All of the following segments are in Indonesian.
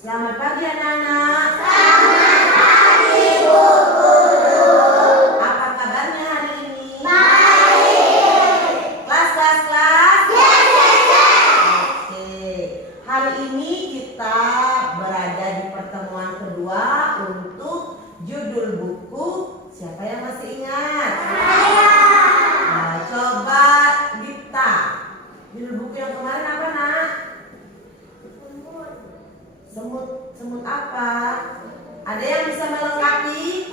Selamat pagi anak-anak. Selamat pagi Bu Guru. Apa kabarnya hari ini? Baik. Kelas. Yes. Oke. Hari ini kita berada di pertemuan kedua untuk judul buku. Siapa yang masih ingat? Saya. Nah, coba Dipta. Judul buku yang kemarin apa, Nak? Semut apa? Ada yang bisa melengkapi?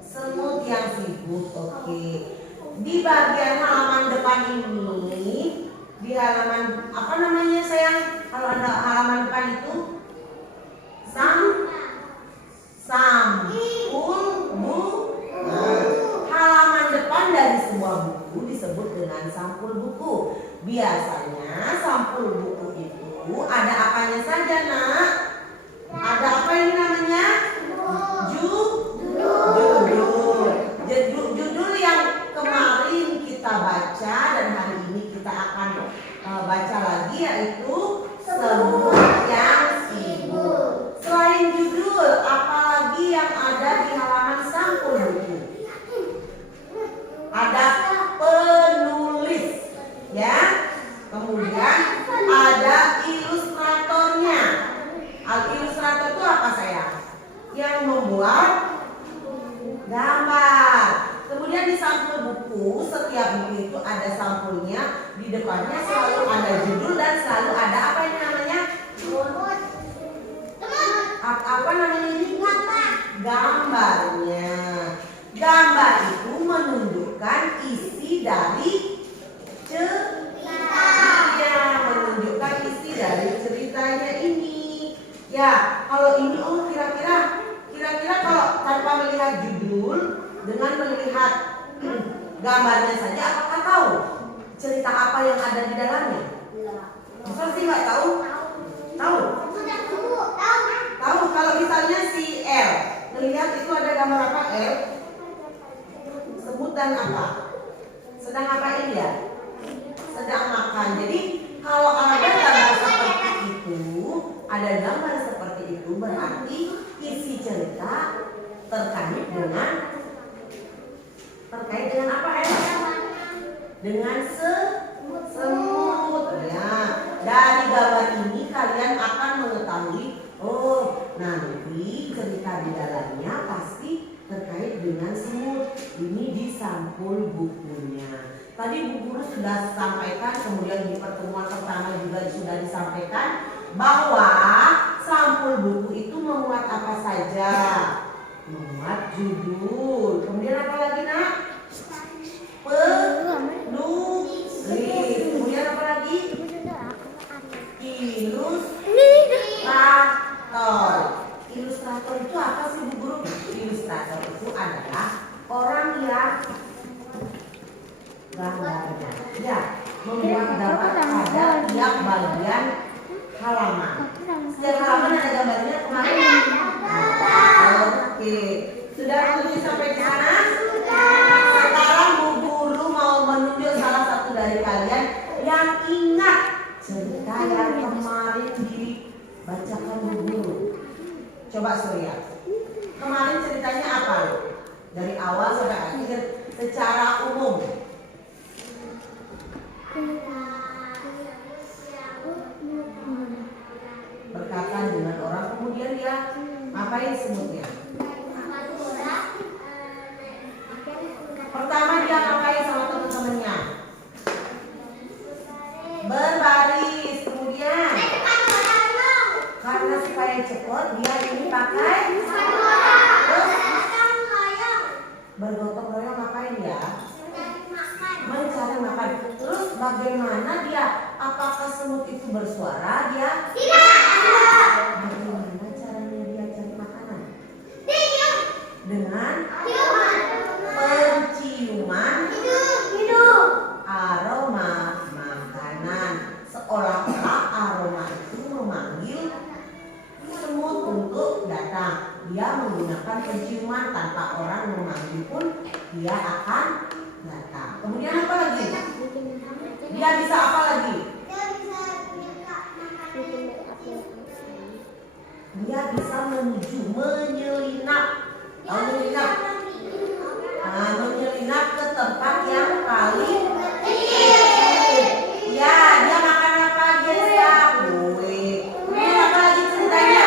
Semut yang sibuk. Oke. Di bagian halaman depan ini, di halaman apa namanya sayang? Kalau ada halaman depan itu sampul buku. Halaman depan dari sebuah buku disebut dengan sampul buku. Biasanya sampul buku itu ada apanya saja, Nak? Ada apa ini namanya? Judul yang kemarin kita baca dan hari ini kita akan baca lagi, yaitu Semut yang Sibuk. Selain judul, apalagi yang ada di halaman sampul buku? Ada penulis, ya. Kemudian ada ilustratornya. Ilustrator itu apa sayang? Yang membuat gambar. Kemudian di sampul buku, setiap buku itu ada sampulnya. Di depannya selalu ada judul dan selalu ada apa ini namanya? Apa namanya ini? Gambarnya. Gambar itu menunjukkan isi dari menunjukkan isi dari ceritanya ini. Ya, kalau ini kira-kira kalau tanpa melihat judul, dengan melihat gambarnya saja, apakah tahu cerita apa yang ada di dalamnya? Masa sih nggak tahu? Tahu? Tahu kalau misalnya si L, melihat itu ada gambar apa L? Semut dan apa? Sedang ngapain ya? Sedang makan. Jadi kalau ada gambar seperti itu, ada gambar seperti itu, berarti isi cerita terkait dengan apa ya? Dengan semut. Ya. Dari gambar ini kalian akan mengetahui, oh nanti cerita di dalamnya pasti terkait dengan semut. Ini di sampul bukunya. Tadi Bu Guru sudah sampaikan, kemudian di pertemuan pertama juga sudah disampaikan bahwa sampul buku itu memuat apa saja? Memuat judul. Kemudian apa lagi, Nak? Penulis. Kemudian apa lagi? Ilustrator. Ilustrator itu apa sih Bu Guru? Ilustrator itu adalah orang yang gambarnya, ya, membuat gambar pada tiap bagian halaman. Setiap halaman ada gambarnya kemarin. Oke, sudah tulis sampai di sana? Sekarang Bu Guru mau menunjuk salah satu dari kalian yang ingat cerita yang kemarin dibacakan Bu Guru. Coba Surya. Kemarin ceritanya apa? Dari awal sampai akhir secara umum. Berkaitan dengan orang, kemudian dia ngapain semutnya? Pertama dia ngapain sama teman-temannya? Berbaris. Kemudian karena supaya cepat dia ini pakai bergotong royong. Ngapain ya? Mencari makan. Terus bagaimana dia? Apakah semut itu bersuara? Dia tidak. Bagaimana caranya dia cari makanan? Dengan penciuman hidung. Aroma makanan. Seolah-olah aroma itu memanggil semut untuk datang. Dia menggunakan penciuman, tanpa orang memanggil pun dia akan datang. Kemudian apa lagi? Dia bisa apa lagi? dia bisa menuju menyelinap. Tahu menyelinap? Nah, menyelinap ke tempat yang paling kecil. Ya, dia makan apa Geska? Kue. Kemudian apa lagi ceritanya?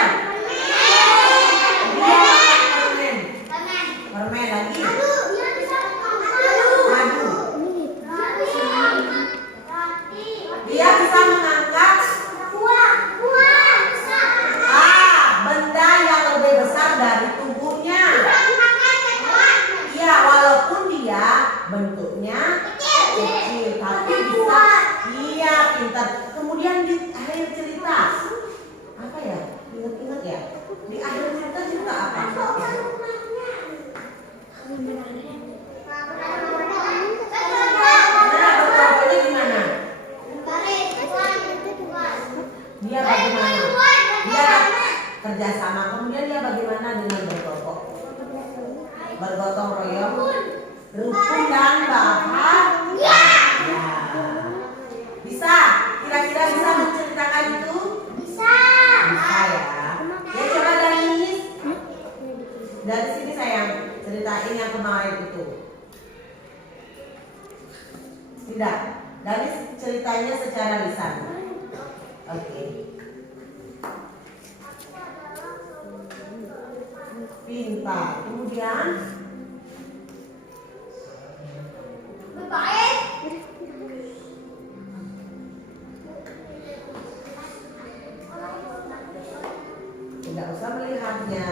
Dia makan permen. Permen lagi. Madu. Dia bisa mengangkat benda yang lebih besar dari tubuhnya. Iya, walaupun dia bentuknya kecil, tapi bisa. Iya, pintar. Kemudian di akhir cerita, apa ya? Ingat-ingat ya. Di akhir cerita apa? Nah, berkelompoknya gimana? Dia bagaimana? Dia kerjasama. Kemudian dia bagaimana dengan berkelompok? Bergotong royong, rukun dan bahagia. Ya. Bisa? Kira-kira bisa menceritakan itu? Bisa ya. Ya coba Danis. Dari sini sayang, ceritain yang kemarin itu. Tidak. Danis ceritanya secara lisan. Oke. Pintar. Kemudian tidak usah melihatnya,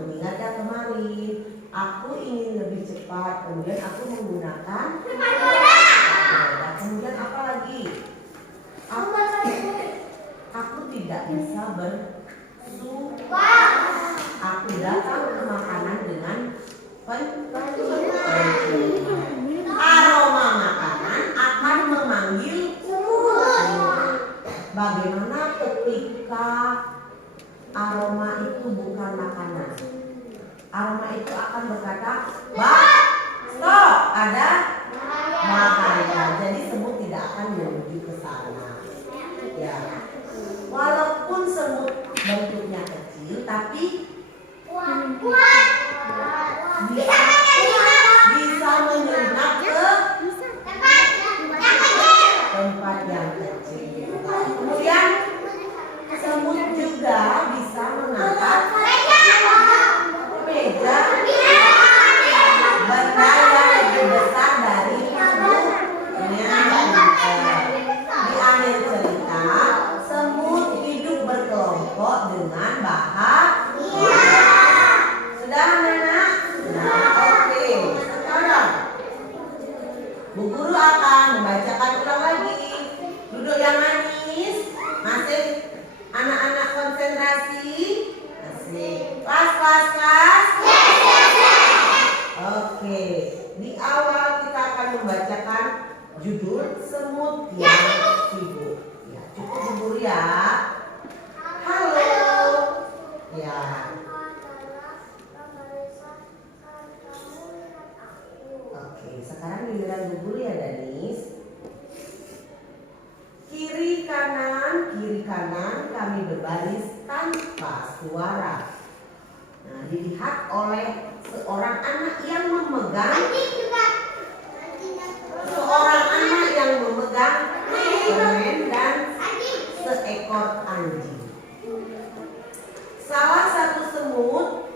mengingat yang kemarin. Aku ingin lebih cepat, kemudian aku menggunakan sepeda. Kemudian apa lagi? Aku tidak bisa bersuara. Aku datang ke makanan dengan penciuman. Aroma makanan akan memanggil semut. Bagaimana ketika aroma itu bukan makanan? Aroma itu akan berkata, stop, ada bahaya. Jadi semut tidak akan menuju ke sana. Ya, walaupun semut bentuknya kecil, tapi bisa menyelinap ke tempat yang kecil. Kemudian semut juga bisa mengangkat meja, benda yang lebih besar dari tubuhnya. Di akhir cerita, semut hidup berkelompok dengan bahagia. Sudah anak-anak? Nah, oke. Sekarang Bu Guru akan membacakan ulang lagi. Duduk yang manis. Masih anak-anak konsentrasi? Masih. Kelas. Oke. Di awal kita akan membacakan judul Semut yang Sibuk. Ya, cukup Bu Guru ya. Halo. Ya. Oke, sekarang giliran Bu Guru ya Danis. Kiri kanan kami berbaris tanpa suara. Nah, dilihat oleh seorang anak yang memegang permen dan seekor anjing. Salah satu semut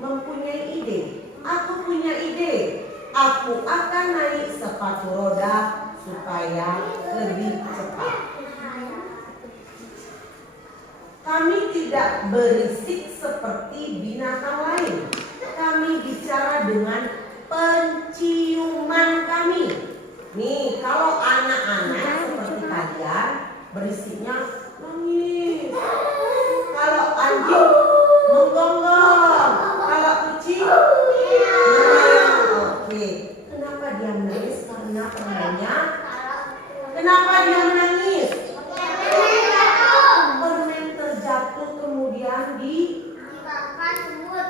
mempunyai ide. Aku punya ide. Aku akan naik sepatu roda supaya lebih cepat. Kami tidak berisik seperti binatang lain. Kami bicara dengan penciuman kami. Nih, kalau anak-anak seperti kalian berisiknya nangis. Kalau anjing menggonggong. Kalau kucing melayang. Oke. Kenapa dia menangis? Karena permennya. Kenapa dia menangis? Permen terjatuh kemudian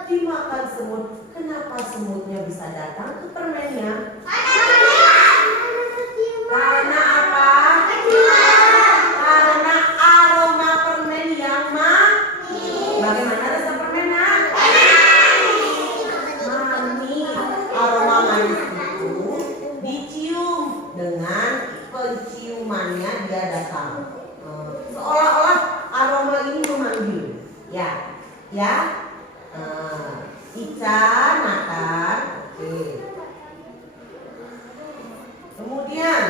dimakan semut. Kenapa semutnya bisa datang ke permennya? Karena apa? Karena aroma permen yang manis. Bagaimana? Ya. Ica makan. Oke. Kemudian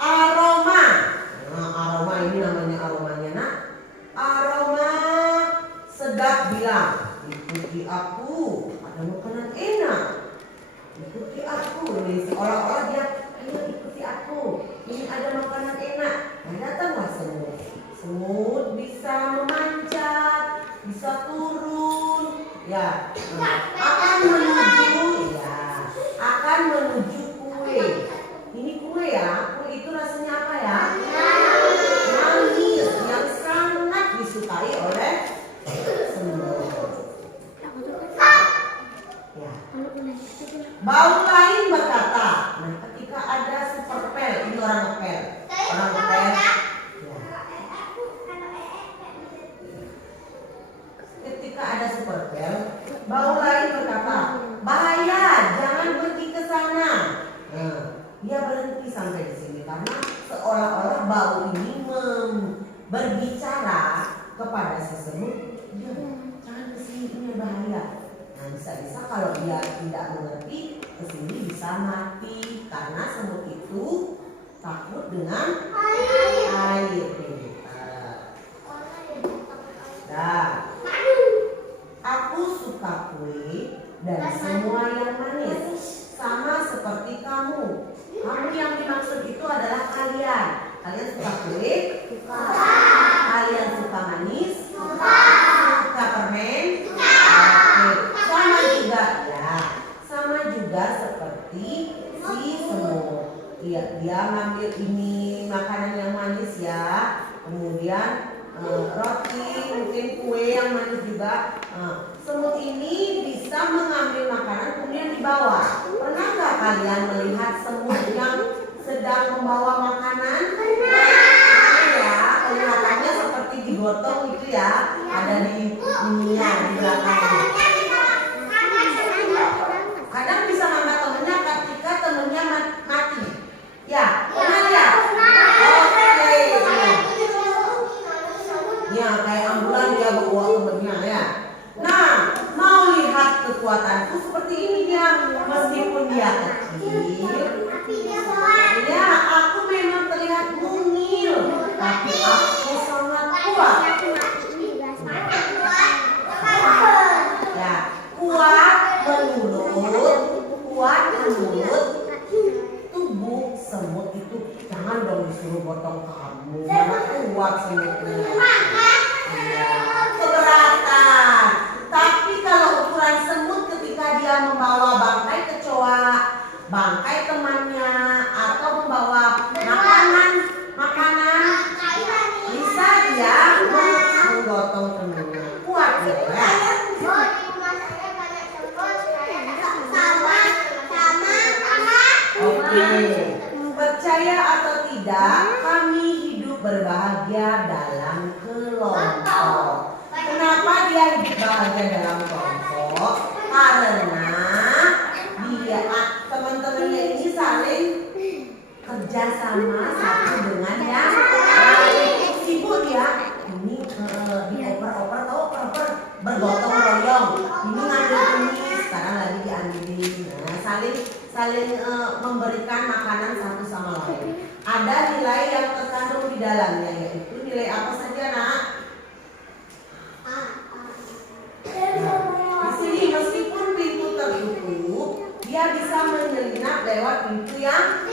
aroma. Nah, aroma ini namanya aromanya nak. Aroma sedap bilang, ikuti aku, ada makanan enak. Ikuti aku, ini seolah-olah dia, ayo ikuti aku. Ini ada makanan enak. Nah, datanglah semut. Semut bisa memanjat, bisa turun, ya. Akan menuju kue. Ini kue ya. Kue itu rasanya apa ya? Manis, yang sangat disukai oleh semut. Ya. Bau lain berkata. Nah, ketika ada super pel, ini orang ngepel. Orang ngepel. Ya. Ketika ada super pel, bau lain berkata, bahaya, jangan pergi ke sana. Nah, dia berhenti sampai di sini karena seolah-olah bau ini berbicara kepada si semut, jangan ke sini, ini bahaya. Nah, bisa-bisa kalau dia tidak mengerti, kesini bisa mati karena semut itu takut dengan air. Nah, aku suka kue dan semua yang manis, sama seperti kamu. Kamu yang dimaksud itu adalah kalian. Kalian suka kue? Suka. Kalian suka manis? Suka. Suka permen? Sama juga ya, sama juga seperti si semut. Dia ngambil ini makanan yang manis ya, kemudian roti, mungkin kue yang manis juga. Semut ini bisa mengambil makanan kemudian dibawa. Pernah nggak kalian melihat semut yang sedang membawa makanan? Ya, kelihatannya seperti digotong gitu ya, ada di ininya di belakangnya. Kadang bisa ngangkat temennya ketika temennya mati. Ya, pernah ya? Oke. Ya, kayak ambulan dia bawa temennya ya. Nah, mau lihat kekuatanku seperti ini dia, meskipun dia kecil. Ya, aku memang terlihat mungil, tapi aku sangat kuat. Ya, kuat menurut tubuh semut itu. Jangan dong disuruh potong kamu, mana kuat semutnya. Ya, keberatan. Tapi kalau ukuran semut ketika dia membawa bangkai kecoa, bangkai temannya, atau membawa makanan, bisa dia menggotong temannya. Kuat ya. Oke, percaya atau tidak, kami hidup berbahagia dalam kelompok. Kenapa dia hidup bahagia dalam kelompok? Karena dia teman-temannya ini saling kerja sama satu dengan yang lain. Sibuk dia, ini dioper-oper, tahu oper-oper bergotong royong. Ini ngambil ini, sekarang lagi diambilin. Nah, saling memberikan makanan satu sama lain. Ada nilai yang terkandung di dalamnya, yaitu nilai apa saja nak? Di sini meskipun pintu tertutup, dia bisa menyelinap lewat pintu yang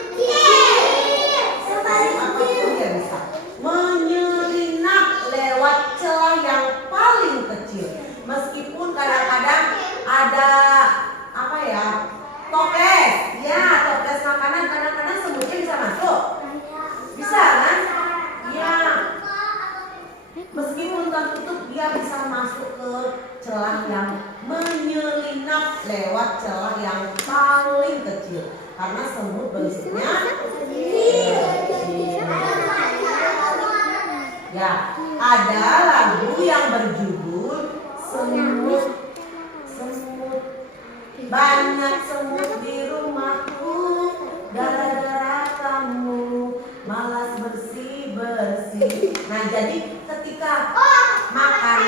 apapun dia bisa menyelinap lewat celah yang paling kecil. Meskipun kadang-kadang ada toples, ya toples makanan, kadang-kadang semutnya bisa masuk, bisa kan? Ya, meskipun tertutup dia bisa masuk ke celah yang menyelinap lewat celah yang paling kecil, karena semut bentuknya kecil. Ya, ada lagu yang berjudul Semut. Banyak semut di rumahku, gara-gara kamu malas bersih-bersih. Nah, jadi ketika makan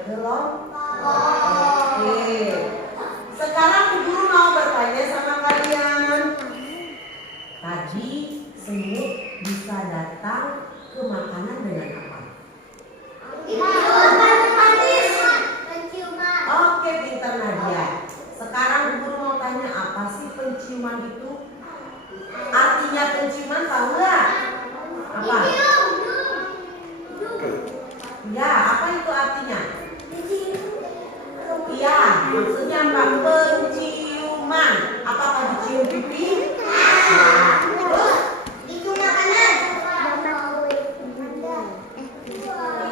berkelompok. Oke. Sekarang Bu Guru mau bertanya sama kalian. Tadi semut bisa datang ke makanan dengan apa? Oke, pintar Nadia. Sekarang Bu Guru mau tanya, apa sih penciuman itu? Artinya penciuman tahu nggak? Apa? Ya, apa itu artinya? Iya, maksudnya apa? Penciuman. Apakah dicium pipi? Nah, terus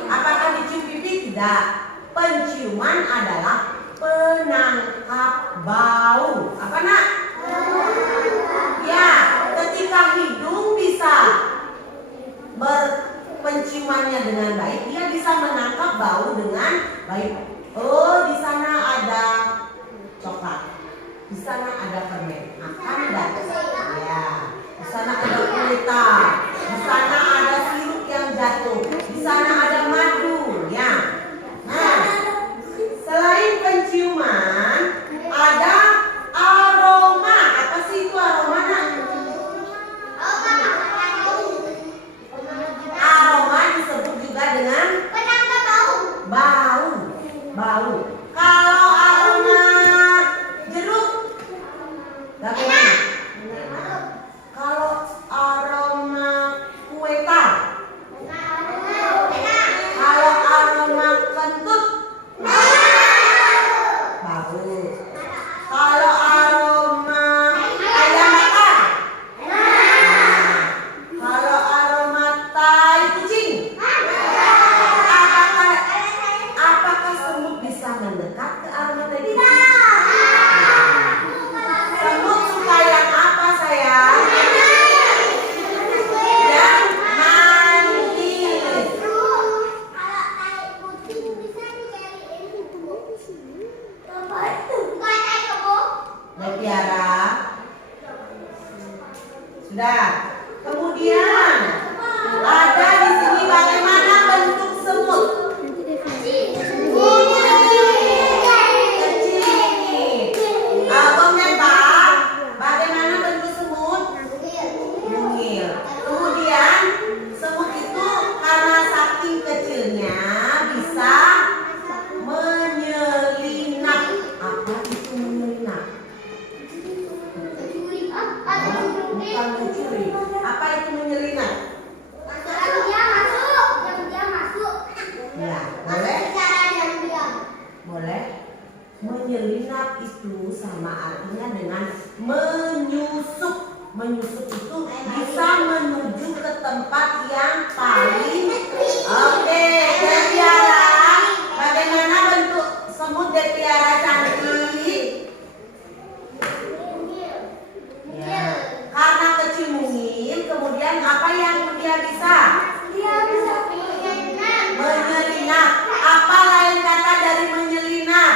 apakah dicium pipi? Tidak. Penciuman adalah penangkap bau. Apa nak? Ya, ketika hidung bisa berpenciumannya dengan baik, dia bisa menangkap bau dengan baik. Oh, di sana ada coklat, di sana ada permen, akan enggak? Ya, di sana ada gurita, di sana ada sirup yang jatuh, di sana ada madu, ya. Nah, selain penciuman, ada aroma. Apa sih itu aroma, nak? Aroma disebut juga dengan bau. Bau. Kalau aroma jeruk, bagaimana? Kalau aroma kue tar, kalau aroma kentut, bau. Kalau aroma ayam bakar, kalau aroma tai kucing, apakah semut bisa mendekat ke aroma tai kucing? Semut suka yang apa, sayang? Yang manis. Mutiara. Sudah. Kemudian ada di sini bagaimana bentuk semut? Kecil. Pak, bagaimana bentuk semut? Mungil. Kemudian semut itu karena saking kecilnya bisa menyelinap. Apa itu menyelinap? Bukan mencuri. Apa itu menyelinap? Ya, boleh? Boleh. Menyelinap itu sama artinya dengan menyusup. Menyusup itu bisa menuju ke tempat yang paling. Oke, Detiara. Bagaimana bentuk semut Detiara cantik? Ya, karena kecil mungil, kemudian apa yang dia bisa? Menyelinap. Apa lain kata dari menyelinap?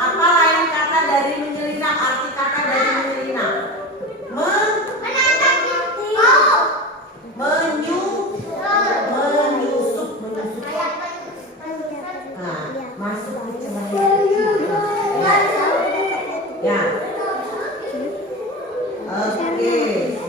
Apa lain kata dari menyelinap? Arti kata dari menyelinap? Menyusup. Nah, masuk ke celah. Ya. Oke,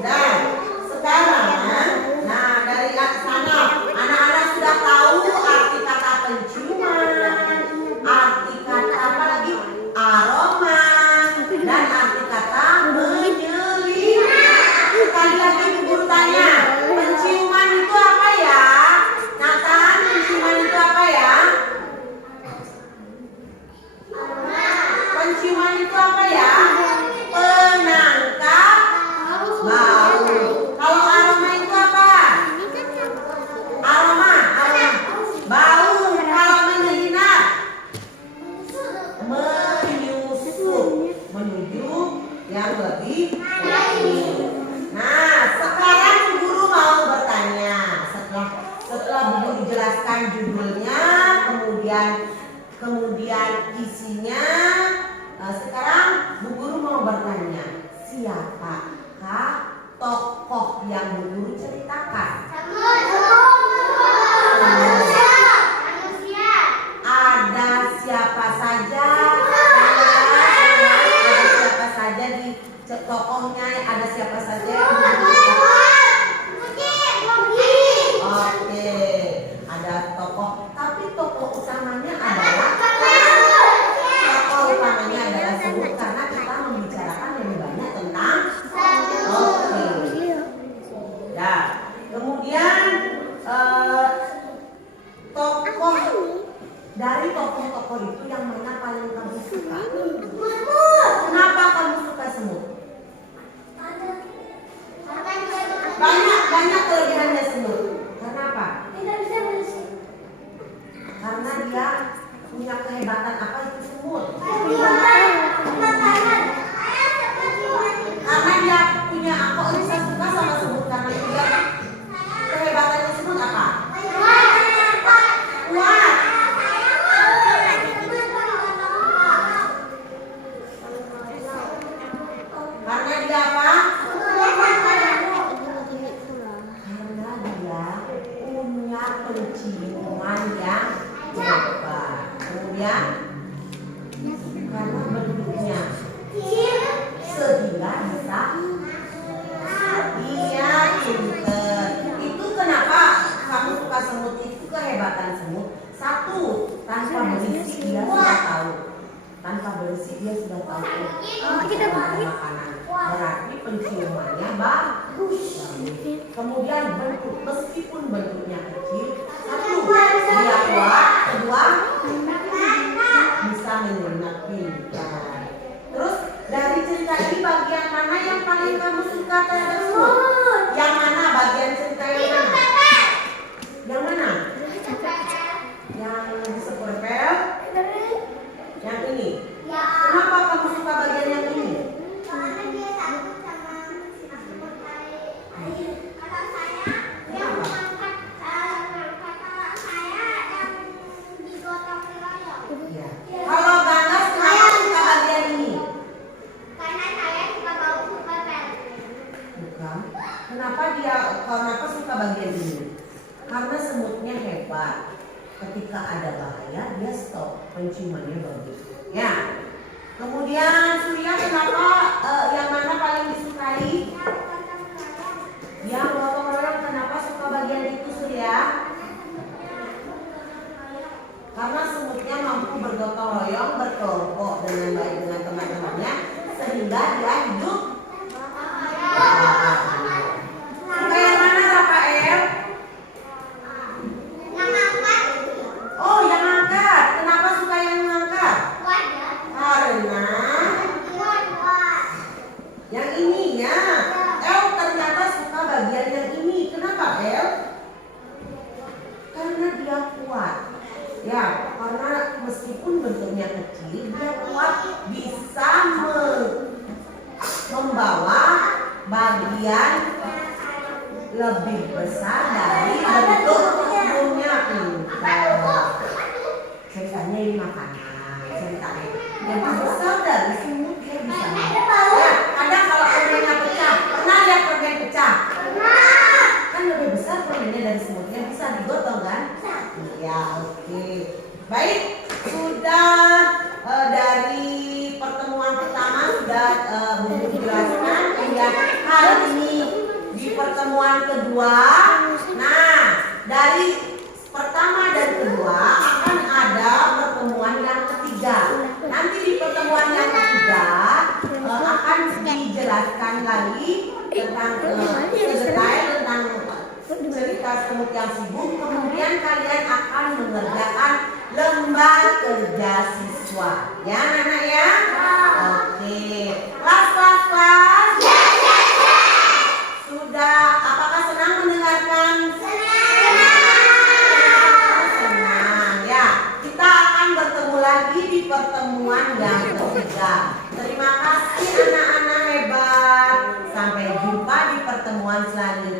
dan sekarang, nah dari sana anak-anak sudah tahu arti kata penciuman, arti kata apa lagi? Aroma, dan arti kata menyelinap. Sekali lagi Bu Guru tanya, penciuman itu apa ya? Nathan, penciuman itu apa ya? Penciuman itu apa ya? Penangkap bau. Kalau aroma itu apa? Aroma. Bau. Kalau menyelinap, menyusup, menuju yang lebih baik. Nah, sekarang Bu Guru mau bertanya. Setelah Bu Guru jelaskan judulnya, kemudian isinya. Sekarang Bu Guru mau bertanya, siapakah tokoh yang Bu Guru ceritakan? saja di tokohnya, ada siapa saja yang Oke, ada tokoh, tapi tokoh utamanya adalah semut karena kita membicarakan lebih banyak tentang Oke. Ya, kemudian tokoh dari tokoh-tokoh itu yang mana paling kamu suka? Kenapa kamu suka semut? Banyak kelebihannya semut. Kenapa? Karena dia punya kehebatan apa itu semut? Karena dia punya apa? Bisa suka sama semut karena dia kehebatannya semut apa? Kuat. Karena dia apa? Karena dia punya penciuman yang hebat. Kemudian karena bentuknya sehingga bisa iya pinter. Itu kenapa kamu suka semut, itu kehebatan semut. Satu, tanpa berisik dia sudah tahu. Tanpa berisik dia sudah tahu makanan. Berarti penciumannya bagus. Kemudian bentuk, meskipun bentuknya kecil, satu dia kuat, kedua bisa menyengat pintar. Terus dari cerita ini bagian mana yang paling kamu suka terhadap semut? Yang mana bagian cerita yang mana? Yang mana? Yang sepurpel? Yang ini? Kenapa kamu suka bagian yang ini? Kalau Ganas kenapa suka bagian ini? Bukan. Kenapa suka bagian ini? Karena semutnya hebat. Ketika ada bahaya dia stop, penciumannya bagus. Ya. Kemudian Surya kenapa yang mana paling disukai? Yang gotong royong, kenapa suka bagian itu Surya? Karena semutnya mampu bergotong royong, berkelompok dengan baik dengan teman-temannya sehingga dia hidup. Suka yang mana Rafael? Oh, yang angkat. Kenapa suka yang mengangkat? Karena yang ini ya. El ternyata suka bagian yang ini. Kenapa El? Karena dia kuat. Ya, karena meskipun bentuknya kecil, dia kuat, bisa membawa bagian lebih besar dari bentuk umumnya. Ceritanya ini makanan, ceritanya yang besar dari semut dia bisa. Ya, kadang kalau permennya pecah, pernah lihat permen pecah? Kan lebih besar permennya dari semutnya, bisa digotong kan? Ya, oke. Baik, sudah dari pertemuan pertama sudah Bunda jelaskan. Kemudian hari ini di pertemuan kedua. Nah, dari pertama dan kedua akan ada pertemuan yang ketiga. Nanti di pertemuan yang ketiga akan dijelaskan lagi tentang detail tentang cerita semut yang sibuk. Kemudian kalian akan mengerjakan lembar kerja siswa. Ya anak-anak ya? Oke. Kelas. Sudah, apakah senang mendengarkan? Senang ya. Kita akan bertemu lagi di pertemuan yang ketiga. Terima kasih anak-anak hebat. Sampai jumpa di pertemuan selanjutnya.